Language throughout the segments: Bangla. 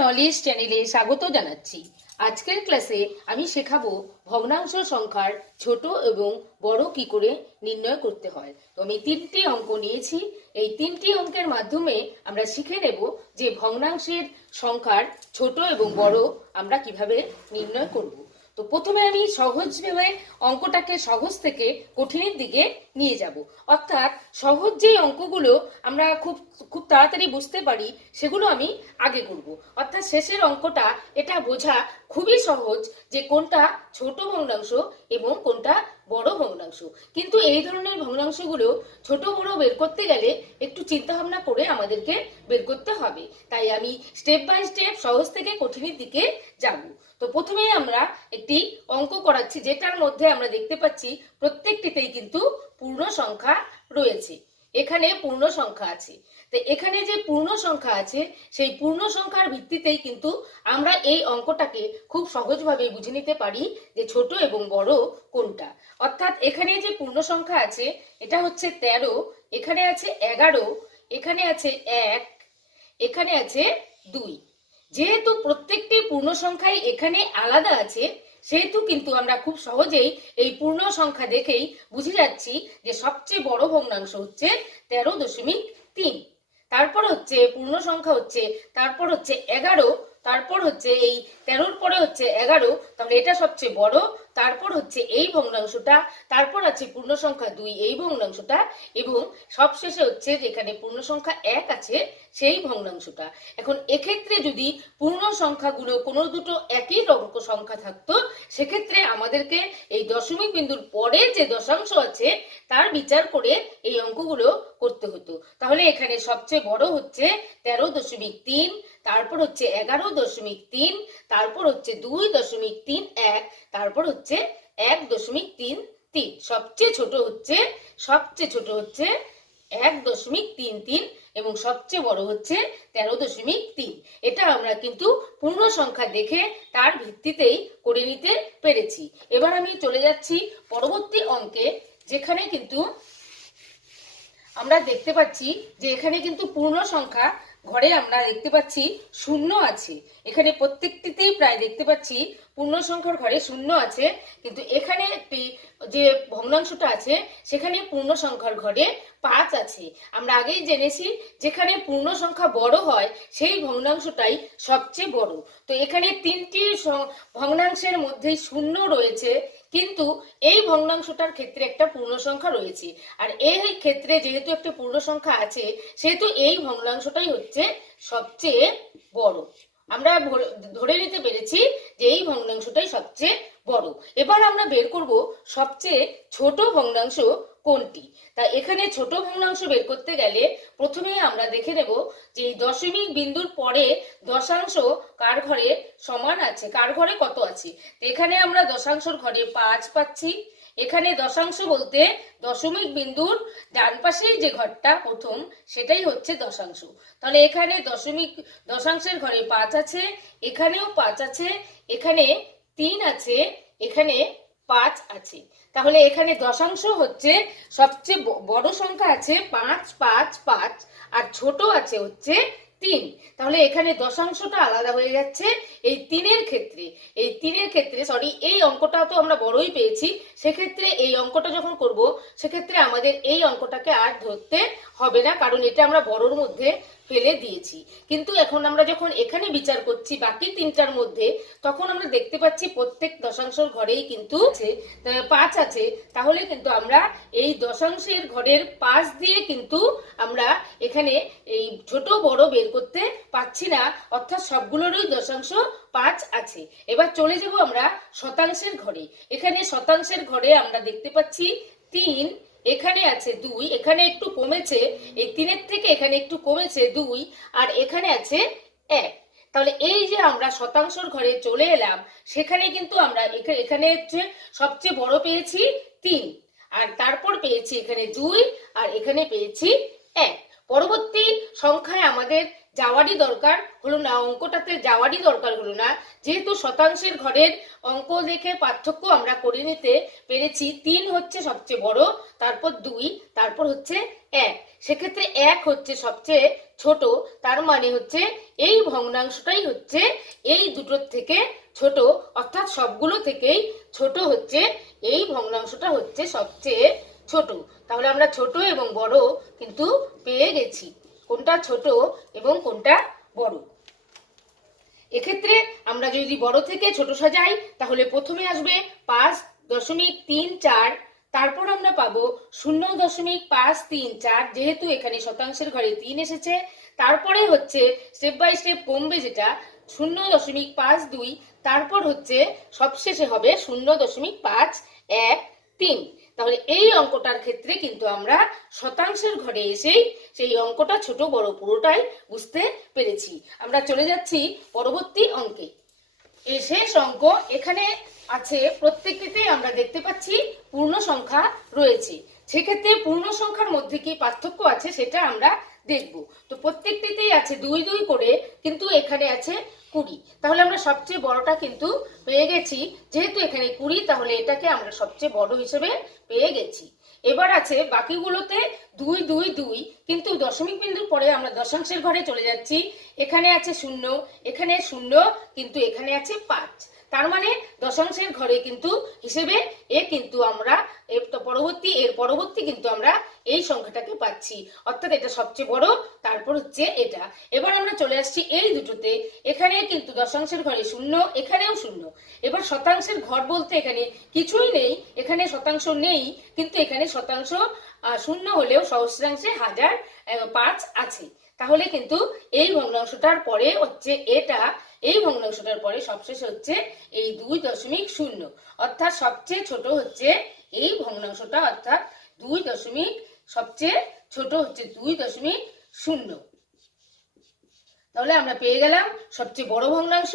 নলেজ চ্যানেলে স্বাগত জানাচ্ছি। আজকের ক্লাসে আমি শেখাবো ভগ্নাংশ সংখ্যার ছোট এবং বড় কি করে নির্ণয় করতে হয়। তো আমি তিনটি অঙ্ক নিয়েছি। এই তিনটি অঙ্কের মাধ্যমে আমরা শিখে নেব যে ভগ্নাংশের সংখ্যার ছোট এবং বড় আমরা কীভাবে নির্ণয় করব। তো প্রথমে আমি সহজভাবে অঙ্কটাকে সহজ থেকে কঠিনের দিকে নিয়ে যাব। অর্থাৎ সহজ যে অঙ্কগুলো আমরা খুব খুব তাড়াতাড়ি বুঝতে পারি, সেগুলো আমি আগে করব। অর্থাৎ শেষের অঙ্কটা, এটা বোঝা খুবই সহজ যে কোনটা ছোট ভগ্নাংশ এবং কোনটা বড় ভগ্নাংশ। কিন্তু এই ধরনের ভগ্নাংশগুলো ছোট বড় বের করতে গেলে একটু চিন্তা ভাবনা করে আমাদেরকে বের করতে হবে। তাই আমি স্টেপ বাই স্টেপ সহজ থেকে কঠিনের দিকে যাব। তো প্রথমেই আমরা একটি অঙ্ক করাচ্ছি, যেটার মধ্যে আমরা দেখতে পাচ্ছি প্রত্যেকটিতেই কিন্তু পূর্ণ সংখ্যা রয়েছে। এখানে পূর্ণ সংখ্যা আছে। তো এখানে যে পূর্ণ সংখ্যা আছে, সেই পূর্ণ সংখ্যার ভিত্তিতেই কিন্তু আমরা এই অঙ্কটাকে খুব সহজভাবে বুঝে নিতে পারি যে ছোট এবং বড় কোনটা। অর্থাৎ এখানে যে পূর্ণ সংখ্যা আছে, এটা হচ্ছে তেরো, এখানে আছে এগারো, এখানে আছে এক, এখানে আছে দুই। যেহেতু প্রত্যেকটি পূর্ণ সংখ্যাই এখানে আলাদা আছে সেহেতু কিন্তু আমরা খুব সহজেই এই পূর্ণ সংখ্যা দেখেই বুঝে যাচ্ছি যে সবচেয়ে বড় ভগ্নাংশ হচ্ছে তেরো দশমিক তিন। তারপর হচ্ছে পূর্ণ সংখ্যা হচ্ছে, তারপর হচ্ছে এগারো তারপর হচ্ছে এই তেরোর পরে হচ্ছে এগারো, তাহলে এটা সবচেয়ে বড়। তারপর হচ্ছে এই ভগ্নাংশটা, তারপর আছে পূর্ণ সংখ্যা দুই এই ভগ্নাংশটা, এবং সবশেষে হচ্ছে যেখানে পূর্ণ সংখ্যা এক আছে সেই ভগ্নাংশটা। এখন এক্ষেত্রে যদি পূর্ণ সংখ্যাগুলো কোনো দুটো একই অঙ্ক সংখ্যা থাকতো, সেক্ষেত্রে আমাদেরকে এই দশমিক বিন্দুর পরে যে দশাংশ আছে, তার বিচার করে এই অঙ্কগুলো করতে হতো। তাহলে এখানে সবচেয়ে বড় হচ্ছে তেরো দশমিক তিন তারপর হচ্ছে এগারো দশমিক তিন, তারপর হচ্ছে দুই দশমিক তিন এক, তারপর হচ্ছে এক দশমিক তিন তিন। সবচেয়ে ছোট হচ্ছে, সবচেয়ে ছোট হচ্ছে এক দশমিক তিন তিন এবং সবচেয়ে বড় হচ্ছে তেরো দশমিক তিন। এটা আমরা কিন্তু পূর্ণ সংখ্যা দেখে তার ভিত্তিতেই করে নিতে পেরেছি। এবার আমি চলে যাচ্ছি পরবর্তী অঙ্কে, যেখানে কিন্তু আমরা দেখতে পাচ্ছি যে এখানে কিন্তু পূর্ণ সংখ্যা ঘরে আমরা দেখতে পাচ্ছি শূন্য আছে। এখানে প্রত্যেকটিতেই প্রায় দেখতে পাচ্ছি পূর্ণ সংখ্যার ঘরে শূন্য আছে। কিন্তু এখানে একটি যে ভগ্নাংশটা আছে, সেখানে পূর্ণ সংখ্যার ঘরে পাঁচ আছে। আমরা আগেই জেনেছি, যেখানে পূর্ণ সংখ্যা বড় হয়, সেই ভগ্নাংশটাই সবচেয়ে বড়। তো এখানে তিনটি ভগ্নাংশের মধ্যে শূন্য রয়েছে, কিন্তু এই ভগ্নাংশটার ক্ষেত্রে একটা পূর্ণ সংখ্যা রয়েছে। আর এই ক্ষেত্রে যেহেতু একটা পূর্ণ সংখ্যা আছে, সেহেতু এই ভগ্নাংশটাই হচ্ছে সবচেয়ে বড়। আমরা ধরে নিতে পেরেছি যে এই ভগ্নাংশটাই সবচেয়ে এবার আমরা বের করব সবচেয়ে ছোট ভগ্নাংশ কোনটি? তা এখানে ছোট ভগ্নাংশ বের করতে গেলে প্রথমে আমরা দেখে নেব যে এই দশমিক বিন্দুর পরে দশাংশ কার ঘরে সমান আছে, কার ঘরে কত আছে? এখানে আমরা দশাংশর ঘরে পাঁচ পাচ্ছি। এখানে দশাংশ বলতে দশমিক বিন্দুর ডান পাশেই যে ঘরটা প্রথম, সেটাই হচ্ছে দশাংশ। তাহলে এখানে দশমিক, দশাংশের ঘরে পাঁচ আছে, এখানেও পাঁচ আছে, এখানে তিন আছে এখানে পাঁচ আছে। তাহলে এখানে দশাংশ হচ্ছে সবচেয়ে বড় সংখ্যা আছে পাঁচ পাঁচ পাঁচ, আর ছোট আছে হচ্ছে তিন। তাহলে এখানে দশাংশটা আলাদা হয়ে যাচ্ছে এই তিনের ক্ষেত্রে। এই তিনের ক্ষেত্রে সরি এই অঙ্কটা তো আমরা বড়ই পেয়েছি। সেক্ষেত্রে এই অঙ্কটা যখন করব, সেক্ষেত্রে আমাদের এই অঙ্কটাকে আর ধরতে হবে না, কারণ এটা আমরা বড়র মধ্যে ফেলে দিয়েছি। কিন্তু এখন আমরা যখন এখানে বিচার করছি বাকি তিনটার মধ্যে, তখন আমরা দেখতে পাচ্ছি প্রত্যেক দশাংশর ঘরেই কিন্তু পাঁচ আছে। তাহলে কিন্তু আমরা এই দশাংশের ঘরের পাঁচ দিয়ে কিন্তু আমরা এখানে এই ছোট বড় বের করতে পাচ্ছি না, অর্থাৎ সবগুলোরই দশাংশ পাঁচ আছে। এবার চলে যাব আমরা শতাংশের ঘরে। এখানে শতাংশের ঘরে আমরা দেখতে পাচ্ছি তিন, এখানে আছে দুই, এখানে একটু কমেছে, এই তিনের থেকে এখানে একটু কমেছে দুই, আর এখানে আছে এক। তাহলে এই যে আমরা শতাংশর ঘরে চলে এলাম, সেখানে কিন্তু আমরা এখা- এখানে হচ্ছে সবচেয়ে বড় পেয়েছি তিন, আর তারপর পেয়েছি এখানে দুই, আর এখানে পেয়েছি এক। পরবর্তী সংখ্যায় আমাদের যাওয়ারই দরকার হলো না, অঙ্কটাতে যাওয়ারই দরকার হলো না। যেহেতু শতাংশের ঘরের অঙ্ক দেখে পার্থক্য আমরা করে নিতে পেরেছি, তিন হচ্ছে সবচেয়ে বড়, তারপর দুই, তারপর হচ্ছে এক। সেক্ষেত্রে এক হচ্ছে সবচেয়ে ছোট, তার মানে হচ্ছে এই ভগ্নাংশটাই হচ্ছে এই দুটোর থেকে ছোট, অর্থাৎ সবগুলো থেকেই ছোট হচ্ছে, এই ভগ্নাংশটা হচ্ছে সবচেয়ে ছোট। তাহলে আমরা ছোট এবং বড় কিন্তু পেয়ে গেছি। কোনটা ছোট এবং কোনটা বড়। এক্ষেত্রে আমরা যদি বড় থেকে ছোট সাজাই, তাহলে প্রথমে আসবে পাঁচ দশমিক তিন চার, তারপর আমরা পাবো শূন্য দশমিক পাঁচ তিন চার, যেহেতু এখানে শতাংশের ঘরে তিন এসেছে। তারপরে হচ্ছে স্টেপ বাই স্টেপ কমবে যেটা শূন্য দশমিক পাঁচ দুই, তারপর হচ্ছে সবশেষে হবে শূন্য দশমিক পাঁচ এক তিন। তাহলে এই অঙ্কটার ক্ষেত্রে কিন্তু আমরা শতাংশের ঘরে এসেই সেই অঙ্কটা ছোট, বড়, পুরোটাই বুঝতে পেরেছি। আমরা চলে যাচ্ছি পরবর্তী অঙ্কে। এই শেষ অঙ্ক, এখানে আছে প্রত্যেকটিতেই আমরা দেখতে পাচ্ছি পূর্ণ সংখ্যা রয়েছে। সেক্ষেত্রে পূর্ণ সংখ্যার মধ্যে কি পার্থক্য আছে সেটা আমরা দেখব। তো প্রত্যেকটিতেই আছে দুই দুই করে, কিন্তু এখানে আছে কুড়ি। তাহলে আমরা সবচেয়ে বড়টা কিন্তু পেয়ে গেছি। যেহেতু এখানে কুড়ি, তাহলে এটাকে আমরা সবচেয়ে বড় হিসেবে পেয়ে গেছি। এবার আছে বাকিগুলোতে দুই দুই দুই, কিন্তু দশমিক বিন্দুর পরে আমরা দশাংশের ঘরে চলে যাচ্ছি। এখানে আছে শূন্য, এখানে শূন্য, কিন্তু এখানে আছে পাঁচ। তার মানে দশাংশের ঘরে কিন্তু হিসেবে এ কিন্তু আমরা এর পরবর্তী এর পরবর্তী কিন্তু আমরা এই সংখ্যাটাকে পাচ্ছি। অর্থাৎ এটা সবচেয়ে বড়, তারপর হচ্ছে এটা। এবার আমরা চলে আসছি এই দুটোতে। এখানে কিন্তু দশাংশের ঘরে শূন্য, এখানেও শূন্য। এবার শতাংশের ঘর বলতে এখানে কিছুই নেই। এখানে শতাংশ নেই, কিন্তু এখানে শতাংশ শূন্য হলেও সহস্রাংশে হাজার পাঁচ আছে। তাহলে কিন্তু এই ভগ্নাংশটার পরে হচ্ছে এটা এই ভগ্নাংশটার পরে সবশেষ হচ্ছে এই দুই দশমিক শূন্য। অর্থাৎ সবচেয়ে ছোট হচ্ছে এই ভগ্নাংশটা অর্থাৎ দুই দশমিক, সবচেয়ে ছোট হচ্ছে দুই দশমিক শূন্য। তাহলে আমরা পেয়ে গেলাম সবচেয়ে বড় ভগ্নাংশ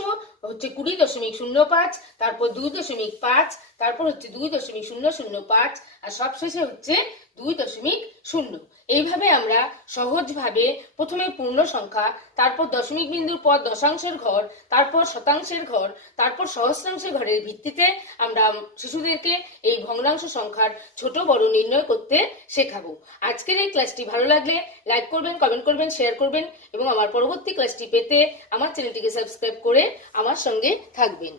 হচ্ছে কুড়ি দশমিক শূন্য পাঁচ, তারপর দুই দশমিক পাঁচ, তারপর হচ্ছে দুই দশমিক শূন্য শূন্য পাঁচ, আর সবশেষে হচ্ছে দুই দশমিক শূন্য। এইভাবে আমরা সহজভাবে প্রথমে পূর্ণ সংখ্যা, তারপর দশমিক বিন্দুর পর দশাংশের ঘর, তারপর শতাংশের ঘর, তারপর সহস্রাংশের ঘরের ভিত্তিতে আমরা শিশুদেরকে এই ভগ্নাংশ সংখ্যার ছোট বড় নির্ণয় করতে শেখাবো। আজকের এই ক্লাসটি ভালো লাগলে লাইক করবেন, কমেন্ট করবেন, শেয়ার করবেন, এবং আমার পরবর্তী ক্লাসটি পেতে আমার চ্যানেলটিকে সাবস্ক্রাইব করে আমার সঙ্গে থাকবেন।